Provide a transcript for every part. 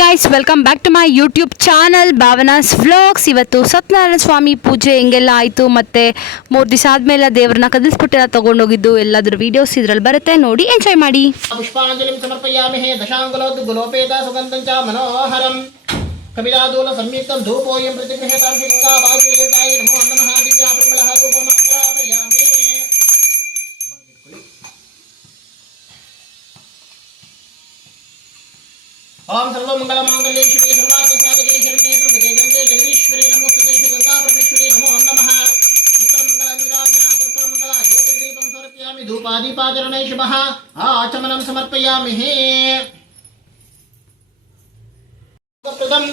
Guys, welcome back to my YouTube channel Bhavana's vlogs. ಇವತ್ತು ಸತ್ಯನಾರಾಯಣ ಸ್ವಾಮಿ ಪೂಜೆ ಹೆಂಗೆಲ್ಲ ಆಯಿತು, ಮತ್ತು 3 ದಿವಸ ಆದಮೇಲೆ ದೇವ್ರನ್ನ ಕದಿಸ್ಬಿಟ್ಟೆಲ್ಲ ತೊಗೊಂಡೋಗಿದ್ದು ಎಲ್ಲಾದ್ರ ವೀಡಿಯೋಸ್ ಇದರಲ್ಲಿ ಬರುತ್ತೆ, ನೋಡಿ ಎಂಜಾಯ್ ಮಾಡಿ. ಪುಷ್ಪಾಂಜಲಿಂ ಸಮರ್ಪಯಾಮಹೇ ದಶಾಂಗುಲೋದ್ ಗುಲೋಪೇತ ಸುಗಂಧಂ ಚ ಮನೋಹರಂ ಕವಿರಾದೂಲ ಸಂಯುಕ್ತಂ ಧೂಪೋಯಂ ಪ್ರತಿಗೃಹ್ಯತಾಂ ಶ್ರೀ ಗಂಗಾ ಭಾಗೀರಥಾಯ ನಮೋ ನಮಃ. ದಿವ್ಯಾ ಪರಿಮಳಃ ಧೂಪಮಾಗ್ರಾಪಯಾಮಿ. ओम सर्वमंगलमांगल्ये शिवे सर्वार्थसाधके शरण्ये त्र्यंबके गंगे जगदीश्वरी नमोस्तुते श्री गंगा परमेश्वरी नमो नमः. उत्तरमंगलवीरांजना त्रिपुरमंगला ज्योतिर्दीपं समर्पयामि. धूपादीपाचरणे शुभः आचमनं समर्पयामि. प्रदं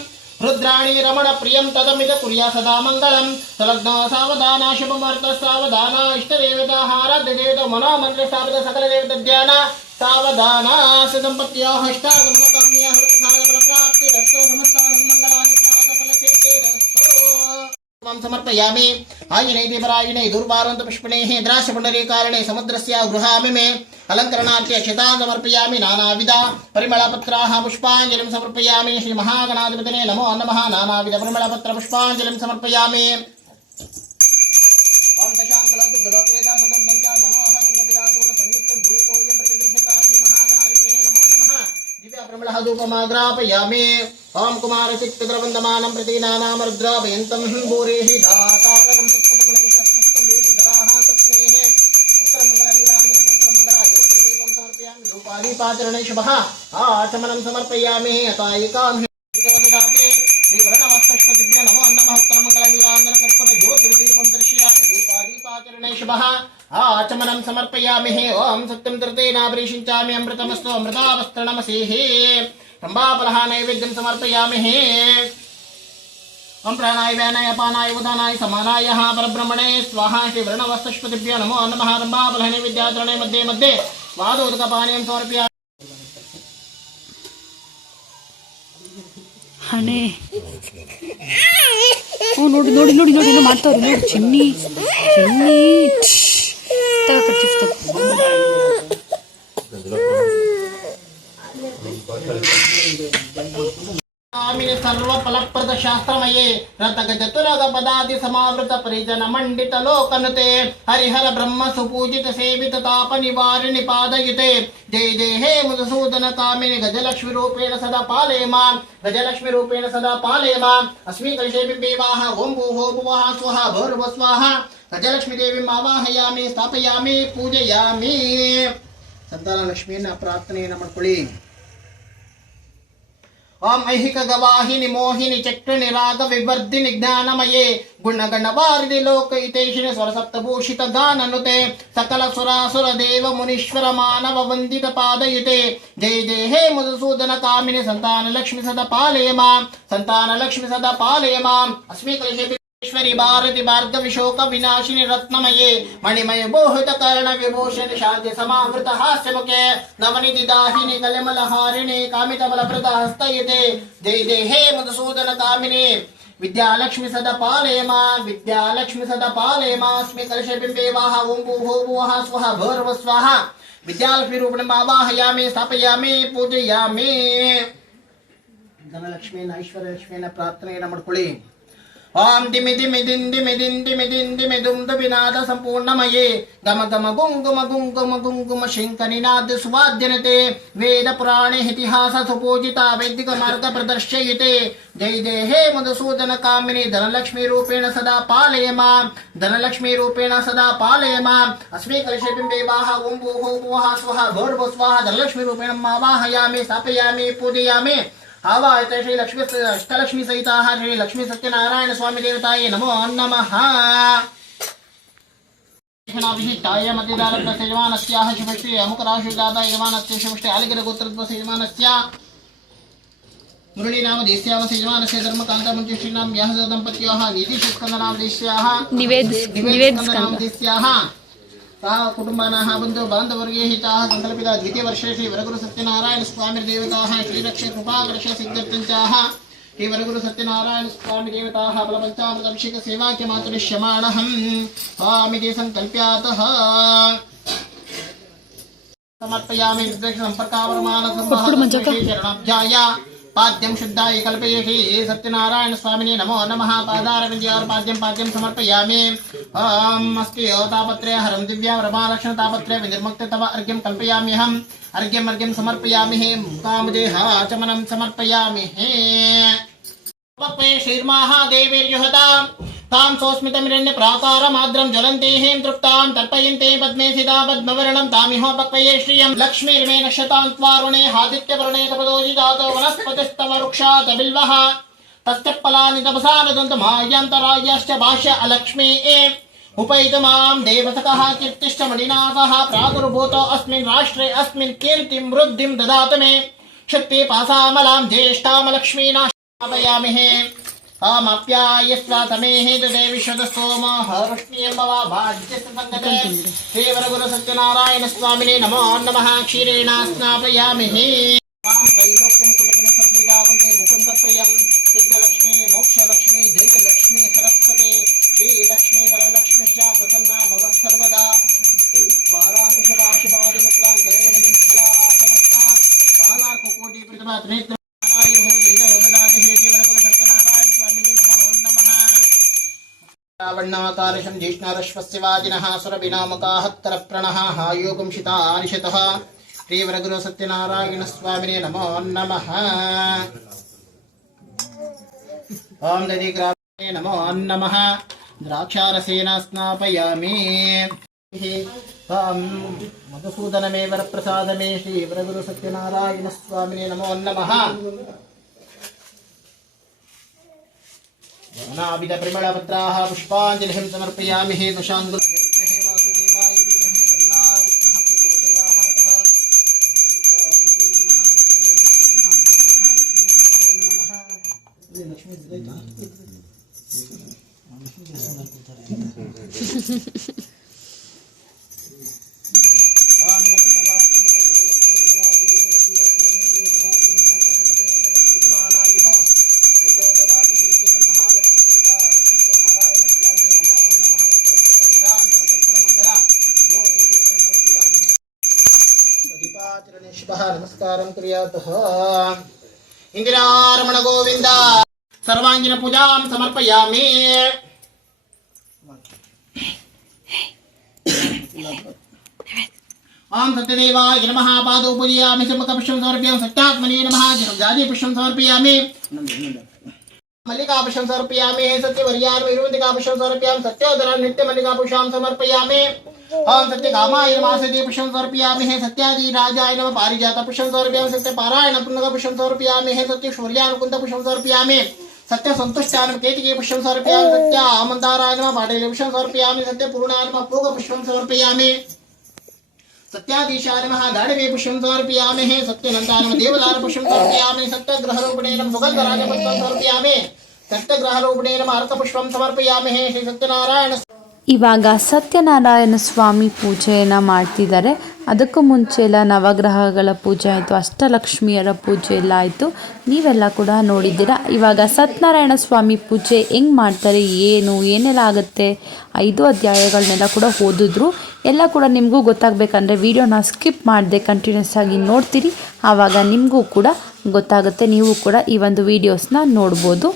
रुद्राणी रमण प्रियं तदमिद कुर्या सदा मंगलम. सलग्न सावधान शुभमर्थ सावधान इष्टदेवता आराध्य देवता मनोमंत्र स्थापित सकल देवता ध्यान सावधान सुदंपत्यो अष्टागमनकाम्य हृतसाधफलप्राप्तिरस्तु. समस्तानं मंगलानि फलसिद्धिरस्तु. समर्पयामि. आयिने दीपरायिणे दुर्वारन्त पुष्पिणेः द्राक्षपुण्डरीकारणे समुद्रस्य गृहामि मे अलङ्करणार्थे अक्षतां समर्पयामि. नानाविध परिमलपत्राः पुष्पाञ्जलिं समर्पयामि. श्री महागणाधिपतिने नमो नमः. नानाविध परिमलपत्र पुष्पाञ्जलिं समर्पयामि. ओम दशांगलोद गुलोपेता सुगंधं च मनोहरं कपिलादूल संयुक्तं धूपोयं प्रतिगृह्यतां श्री महागणाधिपतिने नमो नमः. दिव्य परिमलः धूपमाग्रापयामि. ओम कुमार चित्तद्रवन्दमानं प्रतीनानां रुद्राभयन्तं भूरिः दातारं तत्तगुणेश हस्तं वेदि धराः तस्मेः उत्तरमंगलवीरांजना त्रिपुरमंगला ज्योतिर्दीपं समर्पयामि. धूपादीपाचरणे शुभः आचमनं समर्पयामि. अतायिकां श्रीवर्णवस्तुष्पतिभ्यो नमो नमः. उत्तरमंगलवीरांजना कर्पूर ज्योतिर्दीपं दर्शयामि. धूपादीपाचरणे शुभः आचमनं समर्पयामि. ओम सत्यं तृतेनाभ्रीषिञ्चामि. अमृतमस्तु अमृतावस्त्रणमसेः. रम्भाफलः नैवेद्यं समर्पयामि. ओम प्राणाय व्यानाय अपानाय उदानाय समानाय परब्रह्मणे स्वाहा. श्रीवर्णवस्तुष्पतिभ्यो नमो नमः. रम्भाफलः नैवेद्याचरणे मध्ये मध्ये स्वादोदकपानीयं समर्पयामि. ಹಣೆ ನೋಡಿ ನೋಡಿ ನೋಡಿ ನೋಡಿ ಏನೋ ಮಾಡ್ತಾವ್ರಿ ನೋಡಿ. ಚಿನ್ನಿ ಚಿನ್ನಿ सर्वफलप्रद शास्त्रमये रतगजतुरग पदाति समावृत परिजन मंडित लोकनुते हरिहर ब्रह्म सुपूजित सेवित ताप निवारिणि पादयुते. जय जय हे मधुसूदन कामिनि गजलक्ष्मी रूपेण सदा पालय मां. गजलक्ष्मी रूपेण सदा पालय मां. अस्मि कलशे बिम्बेवाः ओम भूः भुवः स्वः भूर्भुवः स्वः. गजलक्ष्मी देवीं आवाहयामि स्थापयामि पूजयामि. संतान लक्ष्मीयನ್ನ ಪ್ರಾರ್ಥನೆಯನ್ನು ಮಾಡ್ಕೊಳ್ಳಿ. ओम ऐहिक गवाहिनि मोहिनि चक्र राग विवर्धिनि ज्ञानमये गुणगण वारिधि लोकहितैषिणि स्वरसप्तभूषित गाननुते सकल सुरासुर देव मुनीश्वर मानव वंदित पादयुते. जय जय हे मधुसूदन कामिनि संतान लक्ष्मी सदा पालय मां. संतान लक्ष्मी सदा पालय मां. अस्मि कलशे ईश्वरी भारती भार्गव शोक विनाशिनी रत्नमये मणिमय बोहित कर्ण विभूषण शांति समावृत हास्य मुखे नवनिधि दाहिनी कलिमलहारिणी कामित बलप्रद हस्तयुते. जय जय हे मधुसूदन कामिनी विद्यालक्ष्मी सदा पालय मां. विद्यालक्ष्मी सदा पालय मां. अस्मि कलशे बिम्बेवाः ओम भूः भुवः स्वः भूर्भुवः स्वः. विद्यालक्ष्मी रूपेण आवाहयामि स्थापयामि पूजयामि. धनलक्ष्मी ऐश्वर्यलक्ष्मी प्रार्थನೆಯನ್ನು ಮಾಡ್ಕೊಳ್ಳಿ. ओम दिमि दिमि दिन दिमि दिन दिमि दिन दिमि दुम दुबिनाद संपूर्णमये गम गम गुंगुम गुंगुम गुंगुम शंकनिनाद सुवाद्यनते वेद पुराणे इतिहास सुपूजिता वैदिक मार्ग प्रदर्शयते. जय जय हे मधुसूदन कामिनी धनलक्ष्मी रूपेण सदा पालय मां. धनलक्ष्मी रूपेण सदा पालय मां. अस्मि कलशे बिम्बेवाः ओम भूः भुवः स्वः भूर्भुवः स्वः. धनलक्ष्मी रूपेण आवाहयामि स्थापयामि पूजयामि. आवाहयते श्री लक्ष्मी अष्टलक्ष्मी सहिताः श्री लक्ष्मी सत्यनारायण स्वामी देवताय नमो नमः. विशिष्टाय मध्यदारत्नस्य यजमानस्याः शुभश्री अमुकराशुजाता यजमानस्य शुभश्री आलिगिरगोत्रत्वस्य यजमानस्य मुरळीनामदेस्याः यजमानस्य धर्मकान्तमञ्जुश्रीनां याः दम्पत्योः नीतिशस्कन्दनामदेस्याः निवेदस्कन्दनामदेस्याः सह कुटुंबानाः बंधु बांधवर्गे हिताः संकल्पिता द्वितीय वर्षे श्री वरगुरु सत्यनारायण स्वामी देवताः श्री रक्ष कृपाकर्ष सिद्धर्तञ्चाः श्री वरगुरु सत्यनारायण स्वामी देवताः बलपञ्चामृताभिषेक सेवाक्यमातुरिष्यमाणहं स्वामिति संकल्प्यातः समर्पयामि. संपर्कावरमान शरणाध्याय पाद्यं शुद्धाय कल्पयेषि सत्यनारायण स्वामिने नमो नमः पादारविन्द्यार पाद्यं समर्पयामि ओम अस्ति तापत्रे हरं दिव्या वरमालक्ष्मण तापत्रे विनिर्मुक्त तव अर्घ्यं कल्पयाम्यहम् अर्घ्यं समर्पयामि कामदेहाचमनं समर्पयामि श्रीर्महादेवीर्युहता तां सोऽस्मितमिरण्य प्राकारमाद्रं ज्वलन्तीं तृप्तां तर्पयन्ते पद्मे सिता पद्मवर्णं तामिहोपक्वये श्रियं लक्ष्मीर्मे नक्षतान्त्वारुणे हादित्यवर्णे तपदोजितातो वनस्पतिस्तव वृक्षात् बिल्वः तस्य फलानि तपसा नदन्तमायान्तरायश्च भाष्य अलक्ष्मी उपैतमां देवसकः कीर्तिश्च मणिनाथः प्रादुर्भूतो अस्मिन् राष्ट्रे अस्मिन् कीर्तिं वृद्धिं ददातु मे शक्ति पासामलां ज्येष्ठामलक्ष्मीना स्थापयामि आमाप्यायस्व तमेः तदे विश्वतस्तोमः हरुष्ण्यम्बवा भाज्यस्तसङ्गते श्रीवरगुरु सत्यनारायण स्वामिने नमो नमः क्षीरेण स्नापयामि तां त्रैलोक्यं कुटुम्बिन सरसिजा वन्दे मुकुन्दप्रियं सिद्धलक्ष्मी मोक्षलक्ष्मी जयलक्ष्मी सरस्वती श्रीलक्ष्मी वरलक्ष्मीश्च प्रसन्ना भवः सर्वदा वारांशवाशिवादिमुद्रां करेहरिं कमलासनस्ता बालार्ककोटिप्रतिभात्नेत्र वण्णाकारशं ज्येष्णारश्वस्य वाजिनः सुरभिनामकाहत्तरप्रणः हायोगं शितानिशतः श्रीवरगुरु सत्यनारायण स्वामिने नमो नमः ओम दधिग्रामे नमो नमः द्राक्षारसेन स्नापयामि मधुसूदनमे वरप्रसादमे श्रीवरगुरु सत्यनारायण स्वामिने नमो नमः नाभिद परिमलपत्राः पुष्पाञ्जलिं समर्पयामि तुषाङ्गुलविद्महे वासुदेवाय विद्महे तन्नाविष्णुः प्रचोदयात् ओम श्रीमन्महाविष्णवे नमो नमः श्रीमन्महालक्ष्मी नमः नमस्कारं कुर्यातः इंदिरारमण गोविंद सर्वांगीण पूजां समर्पयामि ओम सत्यदेवाय नमः पादौ पूजयामि सम्मुखपुष्पं समर्पयामि सत्यात्मने नमः जातिपुष्पं समर्पयामि मल्लिकापुष्पं समर्पयामि सत्यवर्यान् विरुन्दिकापुष्पं समर्पयामि सत्योदरान् नित्यमल्लिकापुष्पं समर्पयामि ओम सत्यकामाय नमः सत्यपुष्पं समर्पयामि सत्यादिराजाय नमः पारिजातपुष्पं समर्पयामि सत्यपारायणपुष्पं समर्पयामि सत्यसूर्यानुकुन्दपुष्पं समर्पयामि सत्यसन्तुष्टाय केतकीपुष्पं समर्पयामि सत्यामन्दाराय नमः पाटलीपुष्पं समर्पयामि सत्यपूर्णाय नमः पूगपुष्पं समर्पयामि सत्याधीशाय नमः गाढवेपुष्पं समर्पयामि सत्यनन्दाय नमः देवलारपुष्पं समर्पयामि सत्यग्रहरूपिणे नमः सुगन्धराजपुष्पं समर्पयामि सत्यग्रहरूपिणे नमः अर्थपुष्पं समर्पयामि श्री सत्यनारायण ಇವಾಗ ಸತ್ಯನಾರಾಯಣ ಸ್ವಾಮಿ ಪೂಜೆಯನ್ನು ಮಾಡ್ತಿದ್ದಾರೆ. ಅದಕ್ಕೂ ಮುಂಚೆ ಎಲ್ಲ ನವಗ್ರಹಗಳ ಪೂಜೆ ಆಯಿತು, ಅಷ್ಟಲಕ್ಷ್ಮಿಯರ ಪೂಜೆ ಎಲ್ಲ ಆಯಿತು, ನೀವೆಲ್ಲ ಕೂಡ ನೋಡಿದ್ದೀರಾ. ಇವಾಗ ಸತ್ಯನಾರಾಯಣ ಸ್ವಾಮಿ ಪೂಜೆ ಹೆಂಗೆ ಮಾಡ್ತಾರೆ, ಏನೆಲ್ಲ ಆಗುತ್ತೆ, 5 ಅಧ್ಯಾಯಗಳನ್ನೆಲ್ಲ ಕೂಡ ಓದಿದ್ರು. ಎಲ್ಲ ಕೂಡ ನಿಮಗೂ ಗೊತ್ತಾಗಬೇಕಂದ್ರೆ ವಿಡಿಯೋನ ಸ್ಕಿಪ್ ಮಾಡದೆ ಕಂಟಿನ್ಯೂಸ್ ಆಗಿ ನೋಡ್ತೀರಿ, ಆವಾಗ ನಿಮಗೂ ಕೂಡ ಗೊತ್ತಾಗುತ್ತೆ. ನೀವು ಕೂಡ ಈ ಒಂದು ವಿಡಿಯೋಸ್ನ ನೋಡ್ಬೋದು.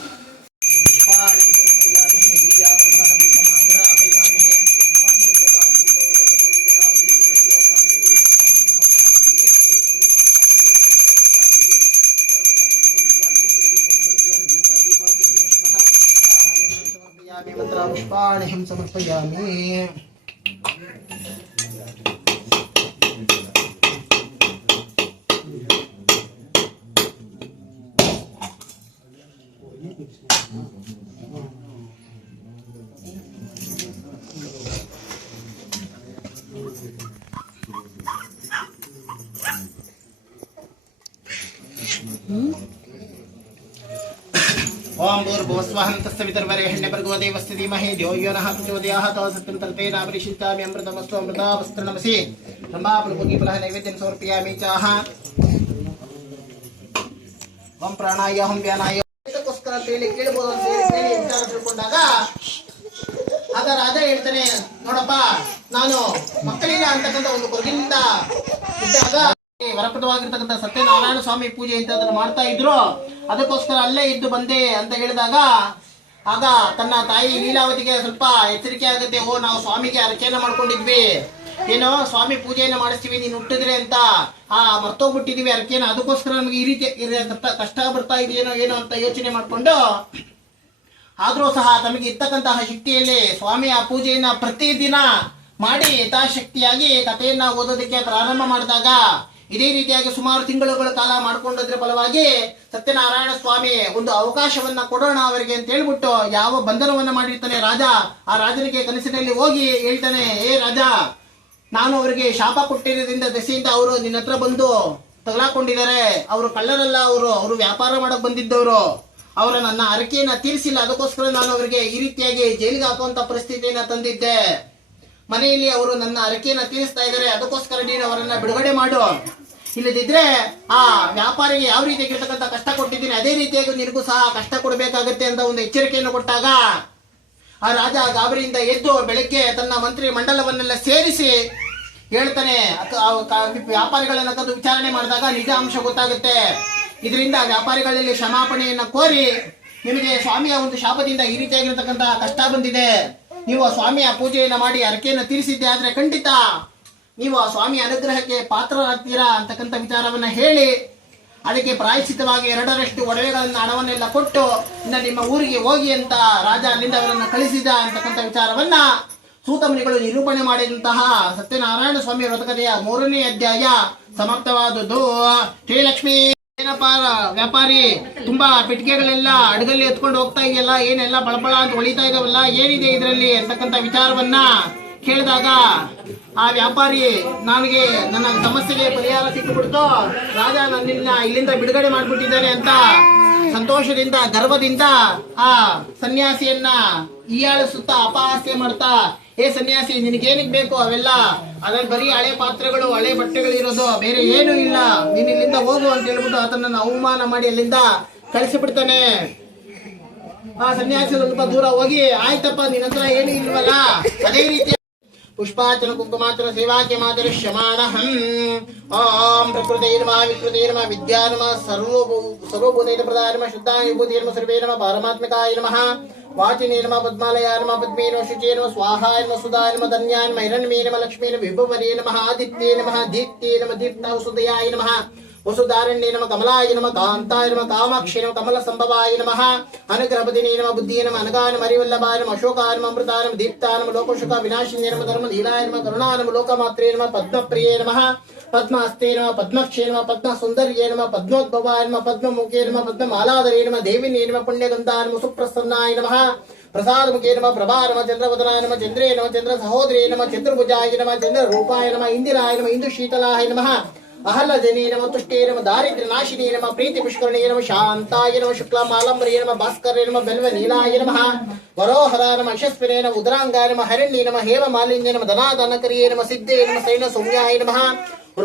पुष्पाणिं समर्पयामि ओम भूर्भुवस्वहं तस्य वितर्वरेण्यभर्गो देवस्य धीमहि धियो यो नः प्रचोदयात् सत्यं तल्पेन परिशिष्टामि अमृतमस्तु अमृतावस्त्रनमसि ब्रह्मापुरुषीफलः नैवेद्यं समर्पयामि चाह ओम प्राणायामं व्यानाय ಇದಕ್ಕೋಸ್ಕರ ಹೇಳಿ ಕೇಳಬಹುದು ಅಂತ ಹೇಳಿ ವಿಚಾರ ತಿಳ್ಕೊಂಡಾಗ ಆಗ ರಾಜ ಹೇಳ್ತಾನೆ, ನೋಡಪ್ಪ ನಾನು ಮಕ್ಕಳಿಲ್ಲ ಅಂತಕ್ಕಂಥ ಒಂದು ಕೊರಗಿನಿಂದ ಇದ್ದಾಗ ವರಪ್ರದವಾಗಿರ್ತಕ್ಕಂಥ ಸತ್ಯನಾರಾಯಣ ಸ್ವಾಮಿ ಪೂಜೆ ಅಂತ ಅದನ್ನು ಮಾಡ್ತಾ ಇದ್ರು. ಅದಕ್ಕೋಸ್ಕರ ಅಲ್ಲೇ ಇದ್ದು ಬಂದೆ ಅಂತ ಹೇಳಿದಾಗ ಆಗ ತನ್ನ ತಾಯಿ ಲೀಲಾವತಿಗೆ ಸ್ವಲ್ಪ ಎಚ್ಚರಿಕೆ ಆಗುತ್ತೆ. ಓ, ನಾವು ಸ್ವಾಮಿಗೆ ಅರಕೆಯನ್ನ ಮಾಡ್ಕೊಂಡಿದ್ವಿ, ಏನೋ ಸ್ವಾಮಿ ಪೂಜೆಯನ್ನ ಮಾಡಿಸ್ತೀವಿ ನೀನು ಹುಟ್ಟಿದ್ರೆ ಅಂತ ಮರ್ತೋಗ್ಬಿಟ್ಟಿದೀವಿ ಅರಕೆನ, ಅದಕ್ಕೋಸ್ಕರ ನಮ್ಗೆ ಈ ರೀತಿ ಕಷ್ಟ ಬರ್ತಾ ಇದೆಯೇನೋ ಏನೋ ಅಂತ ಯೋಚನೆ ಮಾಡ್ಕೊಂಡು, ಆದ್ರೂ ಸಹ ತಮಗೆ ಇರ್ತಕ್ಕಂತಹ ಶಕ್ತಿಯಲ್ಲಿ ಸ್ವಾಮಿಯ ಪೂಜೆಯನ್ನ ಪ್ರತಿದಿನ ಮಾಡಿ ಯಥಾಶಕ್ತಿಯಾಗಿ ಕಥೆಯನ್ನ ಓದೋದಕ್ಕೆ ಪ್ರಾರಂಭ ಮಾಡಿದಾಗ ಇದೇ ರೀತಿಯಾಗಿ ಸುಮಾರು ತಿಂಗಳುಗಳ ಕಾಲ ಮಾಡ್ಕೊಂಡೋದ್ರ ಫಲವಾಗಿ ಸತ್ಯನಾರಾಯಣ ಸ್ವಾಮಿ ಒಂದು ಅವಕಾಶವನ್ನ ಕೊಡೋಣ ಅವರಿಗೆ ಅಂತ ಹೇಳ್ಬಿಟ್ಟು ಯಾವ ಬಂಧನವನ್ನ ಮಾಡಿರ್ತಾನೆ ರಾಜ, ಆ ರಾಜನಿಗೆ ಕನಸಿನಲ್ಲಿ ಹೋಗಿ ಹೇಳ್ತಾನೆ, ಏ ರಾಜ, ನಾನು ಅವರಿಗೆ ಶಾಪ ಕೊಟ್ಟಿರೋದ್ರಿಂದ ದೆಸೆಯಿಂದ ಅವರು ನಿನ್ನ ಹತ್ರ ಬಂದು ತಗಲಾಕೊಂಡಿದ್ದಾರೆ, ಅವರು ಕಳ್ಳರಲ್ಲ, ಅವರು ವ್ಯಾಪಾರ ಮಾಡಕ್ ಬಂದಿದ್ದವರು, ಅವರ ನನ್ನ ಹರಕೆಯನ್ನ ತೀರಿಸಿಲ್ಲ, ಅದಕ್ಕೋಸ್ಕರ ನಾನು ಅವರಿಗೆ ಈ ರೀತಿಯಾಗಿ ಜೈಲಿಗೆ ಹಾಕುವಂತ ಪರಿಸ್ಥಿತಿಯನ್ನ ತಂದಿದ್ದೆ, ಮನೆಯಲ್ಲಿ ಅವರು ನನ್ನ ಹರಕೆಯನ್ನ ತೀರಿಸ್ತಾ ಇದ್ದಾರೆ, ಅದಕ್ಕೋಸ್ಕರ ನೀನು ಅವರನ್ನ ಬಿಡುಗಡೆ ಮಾಡು, ಇಲ್ಲದಿದ್ರೆ ಆ ವ್ಯಾಪಾರಿಗೆ ಯಾವ ರೀತಿಯಾಗಿರ್ತಕ್ಕಂಥ ಕಷ್ಟ ಕೊಟ್ಟಿದ್ದೀನಿ ಅದೇ ರೀತಿಯಾಗಿ ನಿನಗೂ ಸಹ ಕಷ್ಟ ಕೊಡಬೇಕಾಗತ್ತೆ ಅಂತ ಒಂದು ಎಚ್ಚರಿಕೆಯನ್ನು ಕೊಟ್ಟಾಗ ಆ ರಾಜ ಗಾಬರಿಯಿಂದ ಎದ್ದು ಬೆಳಗ್ಗೆ ತನ್ನ ಮಂತ್ರಿ ಮಂಡಲವನ್ನೆಲ್ಲ ಸೇರಿಸಿ ಹೇಳ್ತಾನೆ, ವ್ಯಾಪಾರಿಗಳನ್ನ ಕದ್ದು ವಿಚಾರಣೆ ಮಾಡಿದಾಗ ನಿಜ ಅಂಶ ಗೊತ್ತಾಗುತ್ತೆ, ಇದರಿಂದ ವ್ಯಾಪಾರಿಗಳಲ್ಲಿ ಕ್ಷಮಾಪಣೆಯನ್ನ ಕೋರಿ ನಿಮಗೆ ಸ್ವಾಮಿಯ ಒಂದು ಶಾಪದಿಂದ ಈ ರೀತಿಯಾಗಿರ್ತಕ್ಕಂತಹ ಕಷ್ಟ ಬಂದಿದೆ, ನೀವು ಸ್ವಾಮಿಯ ಪೂಜೆಯನ್ನ ಮಾಡಿ ಹರಕೆಯನ್ನು ತೀರಿಸಿದ್ದೆ ಆದ್ರೆ ಖಂಡಿತ ನೀವು ಆ ಸ್ವಾಮಿಯ ಅನುಗ್ರಹಕ್ಕೆ ಪಾತ್ರರಾಗ್ತೀರಾ ಅಂತಕ್ಕಂಥ ವಿಚಾರವನ್ನ ಹೇಳಿ ಅದಕ್ಕೆ ಪ್ರಾಯಶ್ಚಿತವಾಗಿ 2ರಷ್ಟು ಒಡವೆಗಳನ್ನ ಹಣವನ್ನೆಲ್ಲ ಕೊಟ್ಟು ಇನ್ನು ನಿಮ್ಮ ಊರಿಗೆ ಹೋಗಿ ಅಂತ ರಾಜ ಅಲ್ಲಿಂದ ಅವರನ್ನು ಕಳಿಸಿದ ಅಂತಕ್ಕಂಥ ವಿಚಾರವನ್ನ ಸೂತಮುನಿಗಳು ನಿರೂಪಣೆ ಮಾಡಿದಂತಹ ಸತ್ಯನಾರಾಯಣ ಸ್ವಾಮಿ ವ್ರತಕಥೆಯ 3ನೇ ಅಧ್ಯಾಯ ಸಮಾಪ್ತವಾದದ್ದು. ಶ್ರೀಲಕ್ಷ್ಮೀ, ಏನಪ್ಪ ವ್ಯಾಪಾರಿ, ತುಂಬಾ ಪೆಟ್ಟಿಗೆಗಳೆಲ್ಲ ಅಡಗಲ್ಲಿ ಎತ್ಕೊಂಡು ಹೋಗ್ತಾ ಇದೆಯಲ್ಲ, ಏನೆಲ್ಲ ಬಳಬಳ ಅಂತ ಹೊಳಿತಾ ಇದಾವಲ್ಲ, ಏನಿದೆ ಇದರಲ್ಲಿ ಅಂತಕ್ಕಂಥ ವಿಚಾರವನ್ನ ಕೇಳಿದಾಗ ಆ ವ್ಯಾಪಾರಿ, ನನಗೆ ನನ್ನ ಸಮಸ್ಯೆಗೆ ಪರಿಹಾರ ಸಿಕ್ಕಿಬಿಡ್ತು, ರಾಜ ನನ್ನಿಂದ ಇಲ್ಲಿಂದ ಬಿಡುಗಡೆ ಮಾಡ್ಬಿಟ್ಟಿದ್ದಾನೆ ಅಂತ ಸಂತೋಷದಿಂದ ಗರ್ವದಿಂದ ಆ ಸನ್ಯಾಸಿಯನ್ನ ಹೀಯಾಳಿಸುತ್ತಾ ಅಪಹಾಸ್ಯ ಮಾಡ್ತಾ, ಏ ಸನ್ಯಾಸಿ, ನಿನಗೇನಿಗೆ ಬೇಕು ಅವೆಲ್ಲ, ಅದ್ರಲ್ಲಿ ಬರೀ ಹಳೆ ಪಾತ್ರೆಗಳು ಹಳೆ ಬಟ್ಟೆಗಳು ಇರೋದು, ಬೇರೆ ಏನೂ ಇಲ್ಲ, ನೀನ್ ಇಲ್ಲಿಂದ ಹೋಗು ಅಂತ ಹೇಳ್ಬಿಟ್ಟು ಆತನನ್ನ ಅವಮಾನ ಮಾಡಿ ಅಲ್ಲಿಂದ ಕಳಿಸಿಬಿಡ್ತಾನೆ. ಆ ಸನ್ಯಾಸಿ ಸ್ವಲ್ಪ ದೂರ ಹೋಗಿ, ಆಯ್ತಪ್ಪ ನಿನ್ನ ಹತ್ರ ಏನು ಇಲ್ವಲ್ಲ, ಅದೇ ರೀತಿ ಪುಷ್ಪಾಚನ ಕುಂಕುಮಾಚನ ಸೇವಾಕ್ಯ ಮಾತರಿಷ್ಯಮಾಣಹಂ. ಓಂ ಪ್ರಕೃತೇ ನಮಃ ವಿಕೃತೇ ನಮಃ ವಿದ್ಯಾ ನಮಃ ಸರ್ವಭೂತೈತ ಪ್ರದಾಯ ನಮಃ ಶುದ್ಧಾಯ ವಿಭೂತೇ ನಮಃ ಸರ್ವೇ ನಮಃ ಪಾರಮಾತ್ಮಿಕಾಯ ನಮಃ ವಾಚಿನೇ ನಮಃ ಪದ್ಮಾಲಯಾಯ ನಮಃ ಪದ್ಮೇ ನಮಃ ಶುಚೇ ನಮಃ ಸ್ವಾಹಾಯ ನಮಃ ಸುಧಾಯ ನಮಃ ಧನ್ಯಾಯ ನಮಃ ಹಿರಣ್ಮೇ ನಮಃ ಲಕ್ಷ್ಮೇ ನಮಃ ವಿಭವರೇ ನಮಃ ಆದಿತ್ಯೇ ನಮಃ ದೀಪ್ತೇ ನಮಃ ದೀಪ್ತೌಷಧಯಾಯ ನಮಃ ವಸುಧಾರಣ್ಯೇ ನಮಃ ಕಮಲಾಯ ನಮಃ ಕಾಂತಾಯ ನಮಃ ಕಾಮಾಕ್ಷೇ ನಮಃ ಕಮಲ ಸಂಭವಾಯ ನಮಃ ಅನುಗ್ರಹಪದಿನೇ ನಮಃ ಬುದ್ಧಿಯೇ ನಮಃ ಅನಗಾಯ ನಮಃ ಹರಿವಲ್ಲಭಾಯ ನಮಃ ಅಶೋಕಾಯ ನಮಃ ಅಮೃತಾಯ ನಮಃ ದೀಪ್ತಾಯ ನಮಃ ಲೋಕಶುಕ ವಿನಾಶಿನ್ಯೇ ನಮಃ ಧರ್ಮ ಲೀಲಾಯ ನಮಃ ಕರುಣಾಯ ನಮಃ ಲೋಕಮಾತ್ರೇ ನಮಃ ಪದ್ಮಪ್ರಿಯೇ ನಮಃ ಪದ್ಮಹಸ್ತೆ ನಮಃ ಪದ್ಮಕ್ಷೇ ನಮಃ ಪದ್ಮಸುಂದರ್ಯೇ ನಮಃ ಪದ್ಮೋದ್ಭವಾಯ ನಮಃ ಪದ್ಮಮುಖೇ ನಮಃ ಪದ್ಮಮಾಲಾಧರೇ ನಮಃ ದೇವಿನೇ ನಮಃ ಪುಣ್ಯಗಂಧಾಯ ನಮಃ ಸುಪ್ರಸನ್ನಾಯ ನಮಃ ಪ್ರಸಾದಮುಖೇ ನಮಃ ಪ್ರಭಾ ನಮಃ ಚಂದ್ರವದನಾಯ ನಮಃ ಚಂದ್ರೇ ನಮಃ ಚಂದ್ರ ಸಹೋದರೇ ನಮಃ ಚಂದ್ರಭುಜಾಯ ನಮಃ ಚಂದ್ರ ರೂಪಾಯ ನಮಃ ಇಂದಿರಾಯ ನಮಃ ಇಂದು ಶೀತಲಾಯ ನಮಃ ಅಹಲ್ಲಜನೇ ನಮಃ ತುಷ್ಟೇ ನಮಃ ದಾರಿದ್ರ್ಯ ನಾಶಿನೇ ನಮಃ ಪ್ರೀತಿ ಪುಷ್ಕರಣೇ ನಮಃ ಶಾಂತಾಯ ನಮಃ ಶುಕ್ಲಾಮಾಲಂಬರೇ ನಮಃ ಭಾಸ್ಕರೇ ನಮಃ ಬೆಲ್ವ ನೀಲಾಯ ನಮಃ ವರೋಹರ ನಮಃ ಯಶಸ್ವಿನೇ ನಮಃ ಉದರಾಂಗಾಯ ನಮಃ ಹರಣ್ಯೇ ನಮಃ ಹೇಮ ಮಾಲಿನ್ಯ ನಮಃ ಧನಾಧನಕರಿಯೇ ನಮಃ ಸಿದ್ಧೇ ನಮಃ ಸೈನ ಸೌಮ್ಯಾಯ ನಮಃ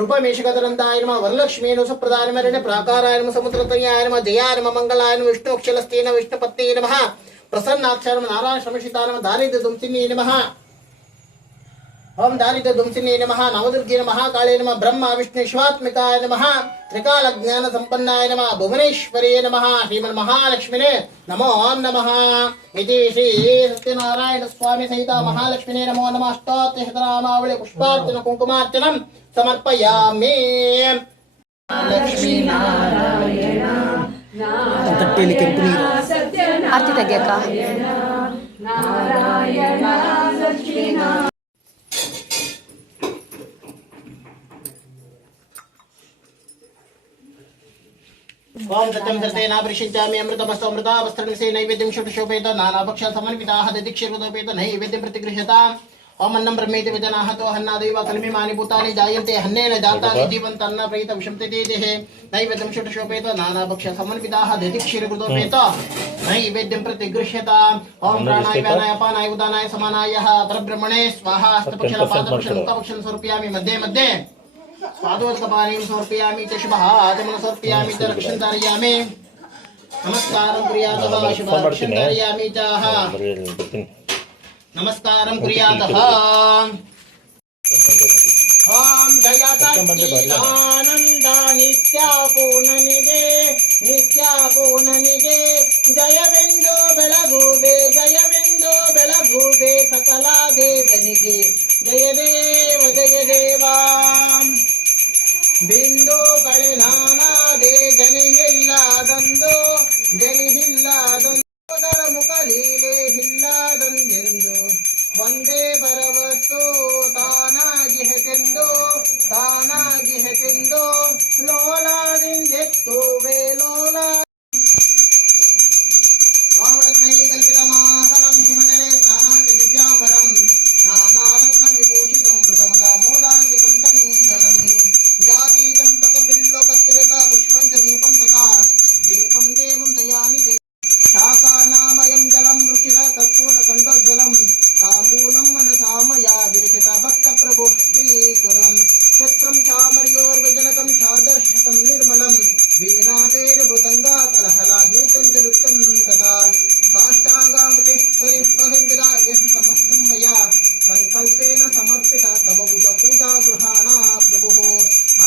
ರೂಪಮೇಶಕದರಂತಾಯ ನಮಃ ವರಲಕ್ಷ್ಮೀ ನಮಃ ಸುಪ್ರದಾಯ ನಮಃ ರಣೆ ಪ್ರಾಕಾರಾಯ ನಮಃ ಸಮುದ್ರತನಯಾಯ ನಮಃ ಜಯಾಯ ನಮಃ ಮಂಗಲಾಯ ನಮಃ ವಿಷ್ಣು ಅಕ್ಷಲಸ್ತೆ ನಮಃ ವಿಷ್ಣುಪತ್ನೇ ನಮಃ ಪ್ರಸನ್ನಾಕ್ಷರ ನಮಃ ನಾರಾಯಣ ಶ್ರಮಶಿತಾಯ ನಮಃ ದಾರಿದ್ರ್ಯ ದುಂಸಿನ್ಯೇ ನಮಃ ಓಂ ದಾರಿದ್ರ್ಯ ದುಂಸಿನ್ಯೇ ನಮಃ ನವದುರ್ಗೇ ನಮಃ ಕಾಳೇ ನಮಃ ಬ್ರಹ್ಮ ವಿಷ್ಣು ಶಿವಾತ್ಮಿಕಾಯ ನಮಃ ತ್ರಿಕಾಲ ಜ್ಞಾನ ಸಂಪನ್ನಾಯ ನಮಃ ಭುವನೇಶ್ವರೇ ನಮಃ ಶ್ರೀಮನ್ ಮಹಾಲಕ್ಷ್ಮಿನೇ ನಮೋ ನಮಃ. ಇತಿ ಶ್ರೀ ಸತ್ಯನಾರಾಯಣ ಸ್ವಾಮಿ ಸಹಿತ ಮಹಾಲಕ್ಷ್ಮಿನೇ ನಮೋ ನಮಃ ಅಷ್ಟಾತ್ಯಶತನಾಮಾವಳಿ ಪುಷ್ಪಾರ್ಚನ ಕುಂಕುಮಾರ್ಚನಂ ಸಮರ್ಪಯಾಮಿ. ಲಕ್ಷ್ಮೀ ನಾರಾಯಣ ತಟ್ಟೆಯಲ್ಲಿ ಕೆಂಪು ನೀರು ಆರ್ತಿ ತೆಗಿಯಕ್ಕ. ಓಂ ಸತ್ಯಂ ಸತ್ಯೇನಾಪರಿಷಿಂಚಾಮಿ ಅಮೃತಮಸ್ತು ಅಮೃತಾವಸ್ತ್ರನಿಸೇ ನೈವೇದ್ಯಂ ಶುಭಶೋಪೇತ ನಾನಾಭಕ್ಷ ಸಮನ್ವಿತಾಹ ದದಿಕ್ಷಿರೋಪೇತ ನೈವೇದ್ಯಂ ಪ್ರತಿಗೃಹ್ಯತಾಂ. ಓಂ ಅನ್ನಂ ಬ್ರಹ್ಮೇತಿ ವಚನಾಹತೋ ಹನ್ನಾದೈವ ಕಲ್ಮಿಮಾನಿ ಭೂತಾನಿ ಜಾಯಂತೆ ಹನ್ನೇನ ಜಾತಾನಿ ಜೀವಂತ ಅನ್ನ ಪ್ರಹಿತ ವಿಷಂತತೆ ದೇಹೇ ನೈವೇದ್ಯಂ ಶುಭಶೋಪೇತ ನಾನಾಭಕ್ಷ ಸಮನ್ವಿತಾಹ ದದಿಕ್ಷಿರೋಪೇತ ನೈವೇದ್ಯಂ ಪ್ರತಿಗೃಹ್ಯತಾಂ. ಓಂ ಪ್ರಾಣಾಯ ವ್ಯಾನಾಯ ಅಪಾನಾಯ ಉದಾನಾಯ ಸಮಾನಾಯ ಪರಬ್ರಹ್ಮಣೇ ಸ್ವಾಹ. ಹಸ್ತಪಕ್ಷಲ ಪಾದಪಕ್ಷಲ ಮುಖಪಕ್ಷಲ ಸ್ವರೂಪಯಾಮಿ ಮಧ್ಯೆ ಮಧ್ಯೆ स्वादोत्कपानीं समर्पयामि च शुभः आचमनं समर्पयामि च रक्षं धारयामि. नमस्कारं कुर्यातः शुभः रक्षं धारयामि च नमस्कारं कुर्यातः. ಓಂ ಜಯ ಸಚ್ಚಿದಾನಂದ ನಿತ್ಯ ಪೂರ್ಣನಿಗೆ ಜಯವೆಂದು ಬೆಳಗುವೆ ಸಕಲ ದೇವನಿಗೆ ಜಯ ದೇವ ಬಿಂದುಗಳೇ ನಾನಾದೆ ಜನಿಹಿಲ್ಲದಂದು ಅದರ ಮುಖ ಲೀಲೆ ಇಲ್ಲದೊಂದೆಂದು ಒಂದೇ ಬರವಸ್ತು ತಾನಾಗಿ ಹೆತೆಂದು ಲೋಲಾದಿಂದೆತ್ತುವೆ ಲೋಲ ವಾಮರತ್ನೈಕಲ್ಪಿತಮಾಸನಂ ಹಿಮಜಲೆ ಸ್ನಾನಾಂಚ ದಿವ್ಯಾಂಬರಂ ನಾನಾರತ್ನ ವಿಭೂಷಿತಂ ಮೃಗಮದ ಮೋದಾಂಗಿತಂ ಚಂಚಲಂ ಜಾತಿ ಚಂಪಕ ಬಿಲ್ವ ಪತ್ರಿಕ ಪುಷ್ಪಂ ಚ ಧೂಪಂ ತಥಾ ದೀಪಂ ದೇವಂ ದಯಾನಿ ಶಾಖಾನಾಮಯಂ ಜಲಂ ರುಚಿರ ಕರ್ಪೂರ ಕಂಠೋಜ್ವಲಂ ತಾಂಬೂಲಂ ಮನಸಾಮಯ ವಿರಚಿತ ಭಕ್ತ ಪ್ರಭು ಶ್ರೀಕುರಂ ಛತ್ರಂ ಚಾಮರ್ಯೋರ್ವಜನಕಂ ಚಾದರ್ಶಕಂ ನಿರ್ಮಲಂ ವೀಣಾತೇರು ಮೃದಂಗ ಕಲಹಲ ಗೀತಂ ಚ ನೃತ್ಯಂ ಕಥಾ ಸಾಷ್ಟಾಂಗಾಮತಿ ಸ್ವರಿಸ್ವಹಿರ್ವಿದಾಯ ಸಮಸ್ತಂ ಮಯ ಸಂಕಲ್ಪೇನ ಸಮರ್ಪಿತ ತವ ಪೂಜಾ ಗೃಹಾಣ ಪ್ರಭುಃ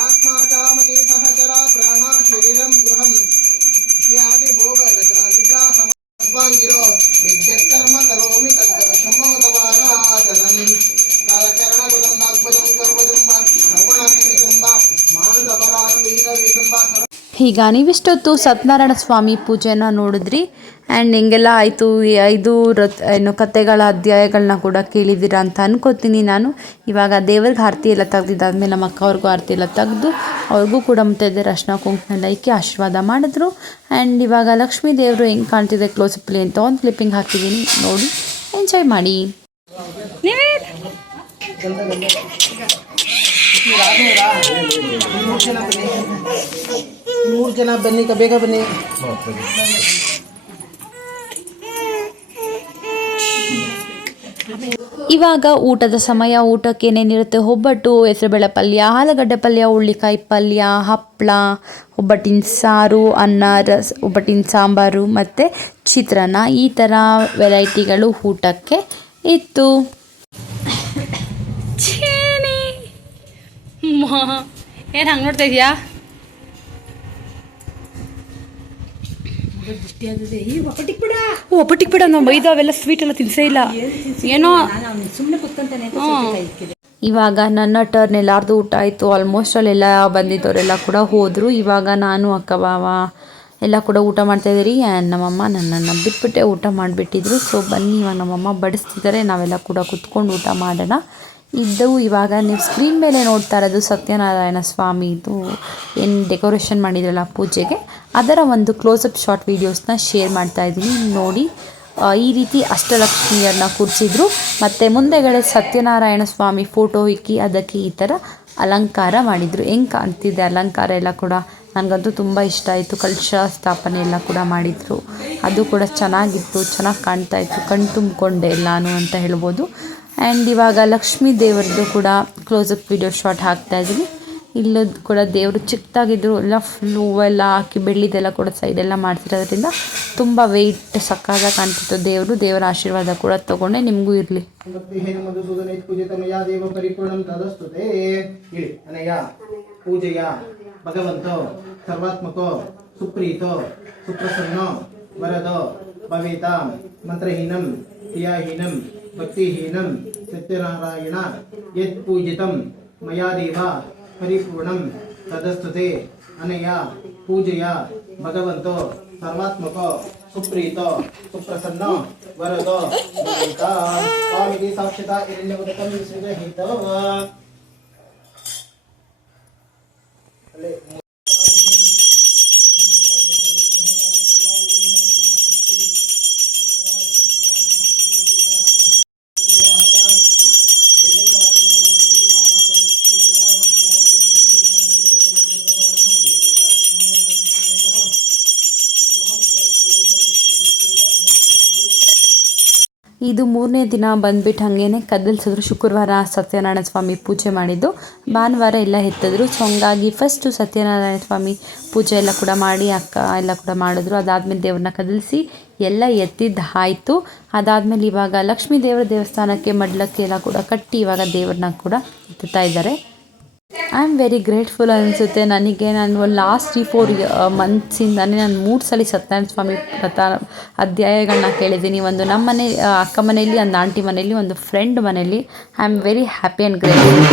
ಆತ್ಮಾ ಚಾಮತಿ ಸಹಚರ ಪ್ರಾಣ ಶರೀರಂ ಗೃಹಂ ಶ್ಯಾದಿ ಭೋಗ ರಚನಾ ನಿದ್ರಾ ಸಮರ್ವಾಂಗಿರೋ ವಿದ್ಯತ್ಕರ್ಮ ಕರೋಮಿ ತತ್ಕರ್ಷಮೋದವಾರಾಧನಂ ಕಾಲಚರಣ ಗುದಂಬಾಗ್ಭಜಂ ಗರ್ವಜಂಬ ಶ್ರವಣನೇಮಿತಂಬ ಮಾನಸಪರಾನ ವೀರವೇತಂಬ. ಈಗ ನೀವಿಷ್ಟೊತ್ತು ಸತ್ಯನಾರಾಯಣ ಸ್ವಾಮಿ ಪೂಜೆನ ನೋಡಿದ್ರಿ ಆ್ಯಂಡ್ ಹಿಂಗೆಲ್ಲ ಆಯಿತು. ಈ 5 ಕಥೆಗಳ ಅಧ್ಯಾಯಗಳನ್ನ ಕೂಡ ಕೇಳಿದ್ದೀರಾ ಅಂತ ಅನ್ಕೋತೀನಿ ನಾನು. ಇವಾಗ ದೇವ್ರಿಗೆ ಆರತಿ ಎಲ್ಲ ತೆಗ್ದಿದ್ದಾದ್ಮೇಲೆ ನಮ್ಮ ಅಕ್ಕ ಅವ್ರಿಗೂ ಆರತಿ ಎಲ್ಲ ತೆಗೆದು ಅವ್ರಿಗೂ ಕೂಡ ಮತ್ತೆ ಅರಿಶಿನ ಕುಂಕುಮೆಲ್ಲ ಇಕ್ಕಿ ಆಶೀರ್ವಾದ ಮಾಡಿದ್ರು. ಆ್ಯಂಡ್ ಇವಾಗ ಲಕ್ಷ್ಮೀ ದೇವರು ಹೆಂಗೆ ಕಾಣ್ತಿದೆ ಕ್ಲೋಸಪ್ಪಲ್ಲಿ ಅಂತ ಒಂದು ಕ್ಲಿಪ್ಪಿಂಗ್ ಹಾಕಿದ್ದೀನಿ, ನೋಡಿ ಎಂಜಾಯ್ ಮಾಡಿ. ಮೂರು ಜನ ಬನ್ನಿ, ಬೇಗ ಬನ್ನಿ. ಇವಾಗ ಊಟದ ಸಮಯ. ಊಟಕ್ಕೆ ಏನೇನಿರುತ್ತೆ: ಒಬ್ಬಟ್ಟು, ಹೆಸರುಬೇಳೆ ಪಲ್ಯ, ಆಲೂಗಡ್ಡೆ ಪಲ್ಯ, ಹುಳ್ಳಿಕಾಯಿ ಪಲ್ಯ, ಹಪ್ಪಳ, ಒಬ್ಬಟ್ಟಿನ ಸಾರು, ಅನ್ನ, ಒಬ್ಬಟ್ಟಿನ ಸಾಂಬಾರು ಮತ್ತು ಚಿತ್ರಾನ್ನ. ಈ ಥರ ವೆರೈಟಿಗಳು ಊಟಕ್ಕೆ ಇತ್ತು. ಏನು ಹಂಗೆ ನೋಡ್ತಾ ಇದೆಯಾ? ಒಬ್ಬಟ್ಟಿಗೆ ಬಿಡ, ನಾವು ಬೈದು ಅವೆಲ್ಲ ಸ್ವೀಟ್ ಎಲ್ಲ ತಿನ್ಸೇ ಇಲ್ಲ, ಏನೋ ಸುಮ್ಮನೆ ಕೂತ್ಕೊಂತಾನೆ. ಇವಾಗ ನನ್ನ ಟರ್ನ್, ಎಲ್ಲಾರ್ದು ಊಟ ಆಯಿತು. ಆಲ್ಮೋಸ್ಟ್ ಅಲ್ಲೆಲ್ಲ ಬಂದಿದ್ದವರೆಲ್ಲ ಕೂಡ ಹೋದರು. ಇವಾಗ ನಾನು, ಅಕ್ಕ, ಬಾವ ಎಲ್ಲ ಕೂಡ ಊಟ ಮಾಡ್ತಾಯಿದ್ದೀರಿ. ನಮ್ಮಮ್ಮ ನನ್ನನ್ನು ಬಿಟ್ಬಿಟ್ಟೆ ಊಟ ಮಾಡಿಬಿಟ್ಟಿದ್ರು. ಸೊ ಬನ್ನಿ, ಇವಾಗ ನಮ್ಮಮ್ಮ ಬಡಿಸ್ತಿದ್ದಾರೆ, ನಾವೆಲ್ಲ ಕೂಡ ಕುತ್ಕೊಂಡು ಊಟ ಮಾಡೋಣ ಇದ್ದವು. ಇವಾಗ ನೀವು ಸ್ಕ್ರೀನ್ ಮೇಲೆ ನೋಡ್ತಾ ಇರೋದು ಸತ್ಯನಾರಾಯಣ ಸ್ವಾಮಿದು ಏನು ಡೆಕೋರೇಷನ್ ಮಾಡಿದ್ರಲ್ಲ ಪೂಜೆಗೆ, ಅದರ ಒಂದು ಕ್ಲೋಸಪ್ ಶಾರ್ಟ್ ವೀಡಿಯೋಸ್ನ ಶೇರ್ ಮಾಡ್ತಾಯಿದ್ದೀನಿ ನೋಡಿ. ಈ ರೀತಿ ಅಷ್ಟಲಕ್ಷ್ಮಿಯರನ್ನ ಕೂರಿಸಿದ್ರು ಮತ್ತು ಮುಂದೆಗಡೆ ಸತ್ಯನಾರಾಯಣ ಸ್ವಾಮಿ ಫೋಟೋ ಇಕ್ಕಿ ಅದಕ್ಕೆ ಈ ಥರ ಅಲಂಕಾರ ಮಾಡಿದರು. ಹೆಂಗೆ ಕಾಣ್ತಿದೆ ಅಲಂಕಾರ ಎಲ್ಲ ಕೂಡ ನನಗಂತೂ ತುಂಬ ಇಷ್ಟ ಆಯಿತು. ಕಲಶ ಸ್ಥಾಪನೆ ಎಲ್ಲ ಕೂಡ ಮಾಡಿದರು, ಅದು ಕೂಡ ಚೆನ್ನಾಗಿತ್ತು, ಚೆನ್ನಾಗಿ ಕಾಣ್ತಾಯಿತ್ತು. ಕಣ್ ತುಂಬಿಕೊಂಡೆ ಎಲ್ಲಾನು ಅಂತ ಹೇಳ್ಬೋದು. ಆ್ಯಂಡ್ ಇವಾಗ ಲಕ್ಷ್ಮೀ ದೇವರದ್ದು ಕೂಡ ಕ್ಲೋಸಪ್ ವೀಡಿಯೋ ಶಾರ್ಟ್ ಹಾಕ್ತಾಯಿದ್ದೀನಿ. ಇಲ್ಲದ್ದು ಕೂಡ ದೇವರು ಚಿಕ್ಕದಾಗಿದ್ದರು, ಎಲ್ಲ ಫುಲ್ ಹೂವೆಲ್ಲ ಹಾಕಿ ಬೆಳ್ಳಿದೆಲ್ಲ ಕೂಡ ಸೈಡೆಲ್ಲ ಮಾಡ್ತಿರೋದ್ರಿಂದ ತುಂಬ ವೆಯ್ಟ್ ಸಕ್ಕಾಗ ಕಾಣ್ತಿತ್ತು ದೇವರು. ದೇವರ ಆಶೀರ್ವಾದ ಕೂಡ ತೊಗೊಂಡೆ, ನಿಮಗೂ ಇರಲಿ. ಪೂಜೆಯ ಭಗವಂತೋ ಸರ್ವಾತ್ಮಕೋ ಸುಪ್ರೀತೋ ಸುಪ್ರಸನ್ನೋ ವರದೋ ಭವೇತ ಮಂತ್ರಹೀನಂ ಕ್ರಿಯಾಹೀನಂ ಭಕ್ತಿಹೀನಂ ಸತ್ಯನಾರಾಯಣ ಯತ್ ಪೂಜಿತಂ ಮಯಾ ದೇವ ಪರಿಪೂರ್ಣಂ ತದಸ್ತುತೆ. ಅನಯ ಪೂಜೆಯ ಭಗವಂತೋ ಸರ್ವಾತ್ಮಕೋ ಸುಪ್ರೀತೋ ಸುಪ್ರಸನ್ನೋ ವರದೋ ಭವೇತ. ಸ್ವಾಮಿಗೆ ಸಾಕ್ಷಾತ್ ಹಿರಣ್ಯಗರ್ಭಂ ವಿಶ್ವಹಿತೋ. ಇದು 3ನೇ ದಿನ ಬಂದುಬಿಟ್ಟು ಹಾಗೇನೆ ಕದಲ್ಸಿದ್ರು. ಶುಕ್ರವಾರ ಸತ್ಯನಾರಾಯಣ ಸ್ವಾಮಿ ಪೂಜೆ ಮಾಡಿದ್ದು, ಭಾನುವಾರ ಎಲ್ಲ ಎತ್ತಿದ್ರು. ಸೊ ಹಂಗಾಗಿ ಫಸ್ಟು ಸತ್ಯನಾರಾಯಣ ಸ್ವಾಮಿ ಪೂಜೆ ಎಲ್ಲ ಕೂಡ ಮಾಡಿ ಅಕ್ಕ ಎಲ್ಲ ಕೂಡ ಮಾಡಿದ್ರು. ಅದಾದಮೇಲೆ ದೇವ್ರನ್ನ ಕದಲಿಸಿ ಎಲ್ಲ ಎತ್ತಿದ್ದು ಆಯಿತು. ಅದಾದಮೇಲೆ ಇವಾಗ ಲಕ್ಷ್ಮೀ ದೇವರ ದೇವಸ್ಥಾನಕ್ಕೆ ಮಡ್ಲಕ್ಕೆ ಎಲ್ಲ ಕೂಡ ಕಟ್ಟಿ ಇವಾಗ ದೇವ್ರನ್ನ ಕೂಡ ಎತ್ತುತ್ತಾ ಇದ್ದಾರೆ. ಐ ಆಮ್ ವೆರಿ ಗ್ರೇಟ್ಫುಲ್ ಅನಿಸುತ್ತೆ ನನಗೆ. ನಾನು ಒಂದು ಲಾಸ್ಟ್ 3-4 ಮಂತ್ಸಿಂದನೇ ನಾನು 3 ಸಲ ಸತ್ಯನಾರಾಯಣ ಸ್ವಾಮಿ ಅಧ್ಯಾಯಗಳನ್ನ ಕೇಳಿದ್ದೀನಿ. ಒಂದು ನಮ್ಮ ಮನೆ ಅಕ್ಕ ಮನೆಯಲ್ಲಿ, ಒಂದು ಆಂಟಿ ಮನೆಯಲ್ಲಿ, ಒಂದು ಫ್ರೆಂಡ್ ಮನೆಯಲ್ಲಿ. I am very happy and grateful.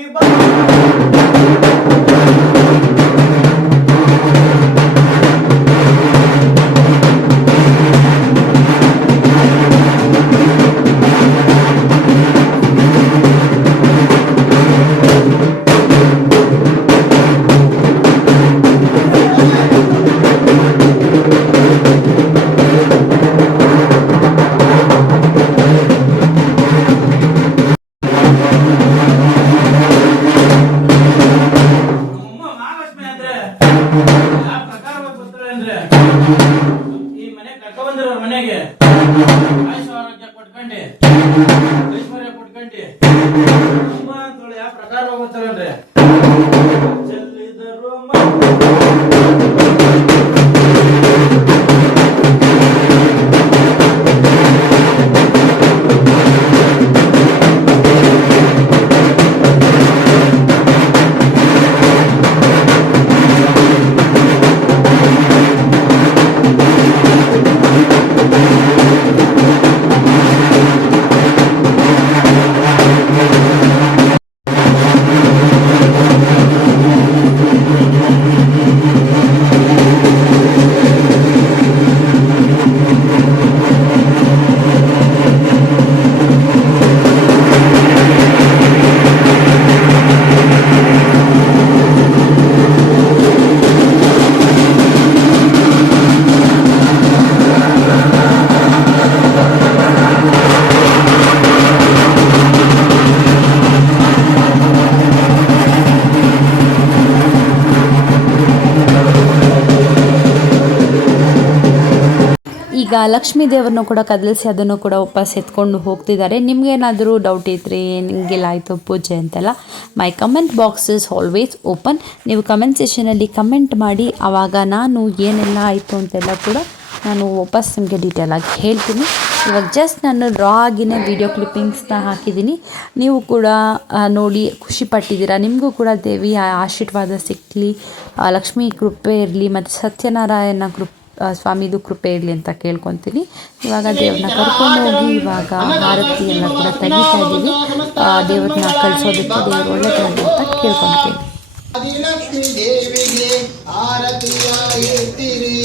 Happy birthday. ಅಮ್ಮ ಮಹಾಲಕ್ಷ್ಮಿ ಅಂದ್ರೆ ಯಾವ ಪ್ರಕಾರವಾಗಿ ಬರ್ತಾರೆ ಅಂದ್ರೆ ಈ ಮನೆ ಕರ್ಕ ಬಂದಿರೋ ಮನೆಗೆ ಆಯುಷ್ ಆರೋಗ್ಯ ಕೊಟ್ಕೊಂಡಿ ಐಶ್ವರ್ಯ ಕೊಟ್ಕೊಂಡಿ ಅಮ್ಮ ಅಂತೇಳಿ ಯಾವ ಪ್ರಕಾರವಾಗಿ ಬರ್ತಾರೆ ಅಂದ್ರೆ ಚೆಲ್ಲಿದರು ಈಗ ಲಕ್ಷ್ಮೀ ದೇವರನ್ನು ಕೂಡ ಕದಲಿಸಿ ಅದನ್ನು ಕೂಡ ವಾಪಸ್ ಎತ್ಕೊಂಡು ಹೋಗ್ತಿದ್ದಾರೆ. ನಿಮ್ಗೇನಾದರೂ ಡೌಟ್ ಇದ್ದರೆ ನಿಮಗೆಲ್ಲ ಆಯಿತು ಪೂಜೆ ಅಂತೆಲ್ಲ, my comment box is always open. ನೀವು ಕಮೆಂಟ್ ಸೆಷನಲ್ಲಿ ಕಮೆಂಟ್ ಮಾಡಿ, ಆವಾಗ ನಾನು ಏನೆಲ್ಲ ಆಯಿತು ಅಂತೆಲ್ಲ ಕೂಡ ನಾನು ವಾಪಸ್ ನಿಮಗೆ ಡೀಟೇಲಾಗಿ ಹೇಳ್ತೀನಿ. ಇವಾಗ ಜಸ್ಟ್ ನಾನು ರಾ ಆಗಿನೇ ವಿಡಿಯೋ ಕ್ಲಿಪ್ಪಿಂಗ್ಸ್ನ ಹಾಕಿದ್ದೀನಿ. ನೀವು ಕೂಡ ನೋಡಿ ಖುಷಿ ಪಟ್ಟಿದ್ದೀರಾ. ನಿಮಗೂ ಕೂಡ ದೇವಿಯ ಆಶೀರ್ವಾದ ಸಿಕ್ಕಲಿ, ಲಕ್ಷ್ಮೀ ಕೃಪೆ ಇರಲಿ ಮತ್ತು ಸತ್ಯನಾರಾಯಣ ಸ್ವಾಮಿದು ಕೃಪೆ ಇರಲಿ ಅಂತ ಕೇಳ್ಕೊತೀನಿ. ಇವಾಗ ದೇವ್ರನ್ನ ಕರ್ಕೊಂಡು ಹೋಗಿ ಇವಾಗ ಆರತಿ ಎಲ್ಲ ಕೂಡ ತೆಗಿತಾ ಇದ್ದೀವಿ. ದೇವ್ರನ್ನ ಕಳಿಸೋದಕ್ಕೆ ದೇವ್ರು ಒಳ್ಳೆದಾಗಲಿ ಅಂತ ಕೇಳ್ಕೊತೀನಿ. ಆದಿಲಕ್ಷ್ಮೀ ದೇವಿಗೆ ಆರತಿಯ ಎತ್ತಿರಿ.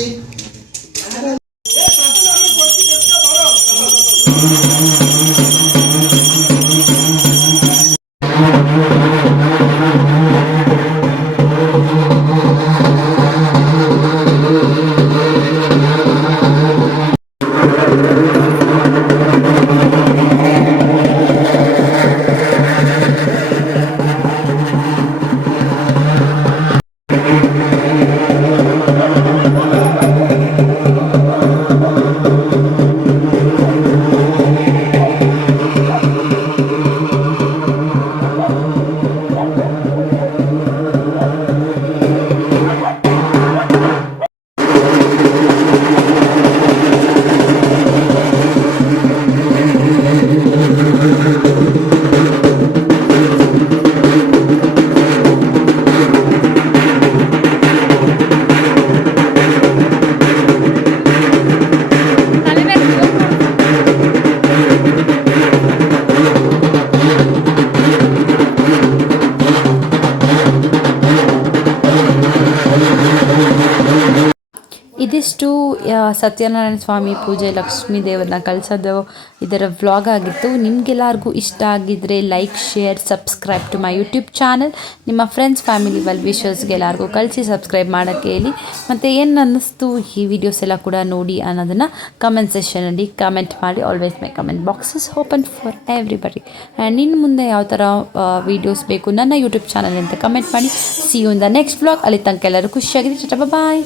ಇದಿಷ್ಟು ಸತ್ಯನಾರಾಯಣ ಸ್ವಾಮಿ ಪೂಜೆ, ಲಕ್ಷ್ಮೀ ದೇವರನ್ನ ಕಳಿಸೋದು ಇದರ ವ್ಲಾಗ್ ಆಗಿತ್ತು. ನಿಮಗೆಲ್ಲರಿಗೂ ಇಷ್ಟ ಆಗಿದ್ದರೆ like, share, subscribe to my YouTube channel. ನಿಮ್ಮ ಫ್ರೆಂಡ್ಸ್, ಫ್ಯಾಮಿಲಿ, ವೆಲ್ ವಿಷರ್ಸ್ಗೆ ಎಲ್ಲರಿಗೂ ಕಳಿಸಿ ಸಬ್ಸ್ಕ್ರೈಬ್ ಮಾಡೋಕ್ಕೆ ಹೇಳಿ. ಮತ್ತು ಏನು ಅನ್ನಿಸ್ತು ಈ ವಿಡಿಯೋಸ್ ಎಲ್ಲ ಕೂಡ ನೋಡಿ ಅನ್ನೋದನ್ನು ಕಮೆಂಟ್ ಸೆಷನಲ್ಲಿ ಕಮೆಂಟ್ ಮಾಡಿ. Always my comment box is open for everybody. And ಇನ್ನು ಮುಂದೆ ಯಾವ ಥರ ವೀಡಿಯೋಸ್ ಬೇಕು ನನ್ನ ಯೂಟ್ಯೂಬ್ ಚಾನಲ್ ಅಂತ ಕಮೆಂಟ್ ಮಾಡಿ. See you in the next vlog. ಅಲ್ಲಿ ತನಕ ಎಲ್ಲರೂ ಖುಷಿಯಾಗಿದೆ. ಬಾಯ್.